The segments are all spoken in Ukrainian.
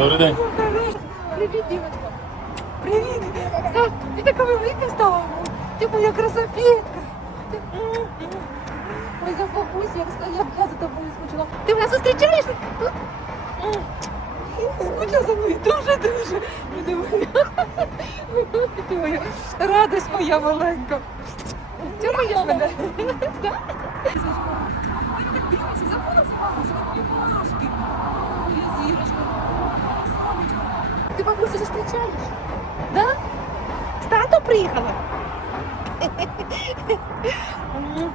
Добрий день. Привіт, дівчинка. Привіт. Ти така велика стала. Ти моя красопетка. Ти- Ой, за бабусю, як ста- я за тобою скучила. Ти мене зустрічаєш? Скучила за мною дуже дуже. Ти моя- моя радость моя маленька. Ти моя мене. Да? Ти бабусю зустрічаєш? Да? З тато приїхала?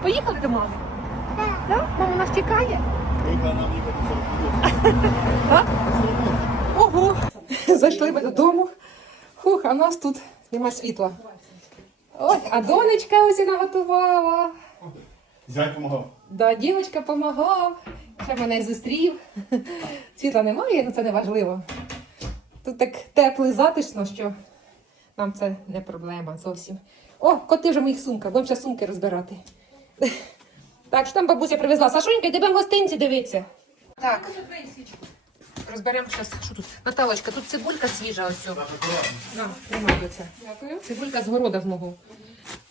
Поїхали до мами? Да? Мама нас чекає? Ого! Зайшли ми додому. Хух, а нас тут нема світла. Ой, а донечка ось і наготувала. Зять допомагав. Да, дівчинка допомагав, ще мене зустрів. Світла немає, але це не важливо. Тут так тепло і затишно, що нам це не проблема зовсім. О, коти вже в моїх сумках, будемо ще сумки розбирати. Так, що там бабуся привезла? Сашунька, йди будемо гостинці дивитися. Так. Розберемо зараз. Що тут? Наталочка, тут цибулька свіжа ось. На, тримай до це. Дякую. Цибулька з города в мого.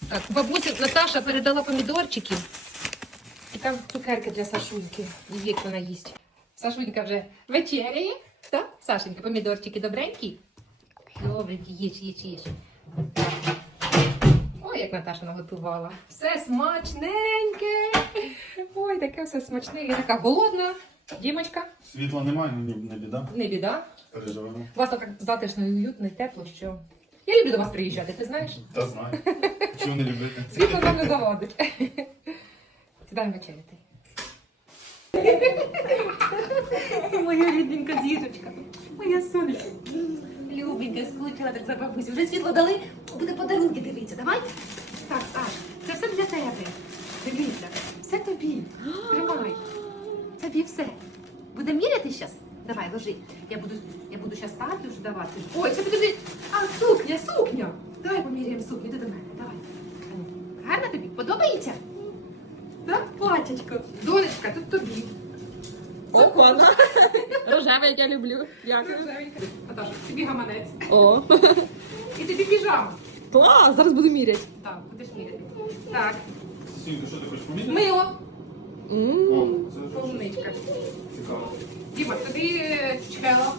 Так, бабуся Наташа передала помідорчики. І там цукерки для Сашуньки. Як вона їсть. Сашунька вже вечеряє. Так? Сашенька, помідорчики добренькі? Добренькі, їж, їж, їж. Ой, як Наташа наготувала. Все смачненьке. Ой, таке все смачне. Я така голодна. Дімочка, Світла немає, ну ні, не біда. не біда. Переживемо. У вас так затишно і уютно, і тепло, що. Я люблю до вас приїжджати, ти знаєш? Та знаю. Чого не любити? Світло нам не заводить. Сідай вечеряти. Моя рідненька діжечка. Моя сонечка. Любенька, скучила так за бабусю. Вже світло дали, буде подарунки дивитися. Давай? Так, Саш, це все для тебе. Дивіться, все тобі. Тримай. Тобі все. Будемо міряти зараз? Давай, ложи. Я буду, я буду зараз тату вже давати. Ой, це підожди. А, сукня, сукня. Давай поміряємо сукню. Іди до мене, давай. Гарно тобі? Подобається? Так, платячко. Донечка, тут тобі. Законно. Рожеве, як я люблю. Дякую. Наташа, тобі гаманець. О, І тобі піжама. клас, зараз буду міряти. Так, будеш міряти. Так, Сінка, що ти хочеш помітити? мило. О, це вже Полуничка. цікаво. Діма, тобі е, чхела.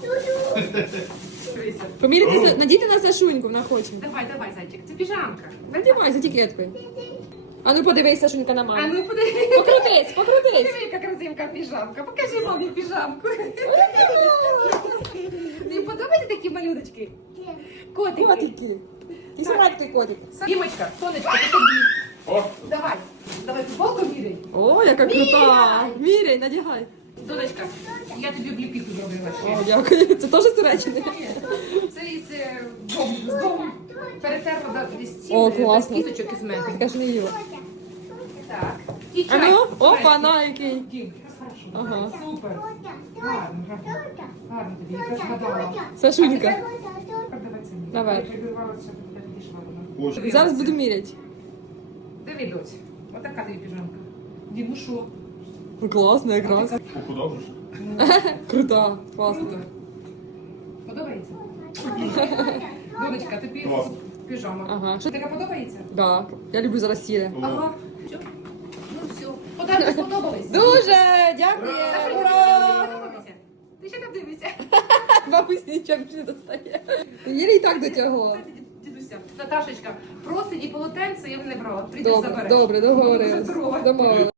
Дивися. Поміряйте, надійте на Сашуньку, вона хоче. Давай, давай, зайчик, це піжамка. Надівай за етикеткою. А ну подивись, Сашунька, на А ну подивись. Покрутись, покрутись. Диви, яка красивка піжамка. Покажи мамі піжамку. Тобі подобаються такі малюночки? Котики. Котики. І сладкий котик. Дімочка, сонечко, це тобі. О, Давай, давай футболку міряй. О, яка крута. Міряй, надягай. Сонечка, я тобі обліпівку зробила О, дякую. Це теж з Туреччини? Це із е, дому, з дому. Перетерла до стіл, О, без класно. кісточок із меду. Така ж не їла. Так. І А чай. ну, опа, Чай. на який. Дім, хорошо. Ага. Супер. Гарно, гарно. Гарно тобі, яка згадала. Сашунька. Тепер давай це мені. Давай. Я прибивалася, щоб я підійшла вона. Боже. Зараз буду міряти. Диви, доць. Отака тобі піжамка. Дім, ну що? Ну, Класно якраз. Похудав же ж? Крута, класно. Круто. Подобається? Донечка, тобі Класно. піжама. Ага. Що- Тобі подобається? Да, я люблю зараз сіре. Ага. Все. Ну все. Подарунки сподобались? Дуже дякую. Ура! Подобається? Ти ще там дивишся? Бабусь нічого не достає. Єлі і так дотягла. Дідуся. Наташечка, просить і полотенце я не брала. Прийдеш Добре, забереш. добре, договорились. Здорово. Домовились.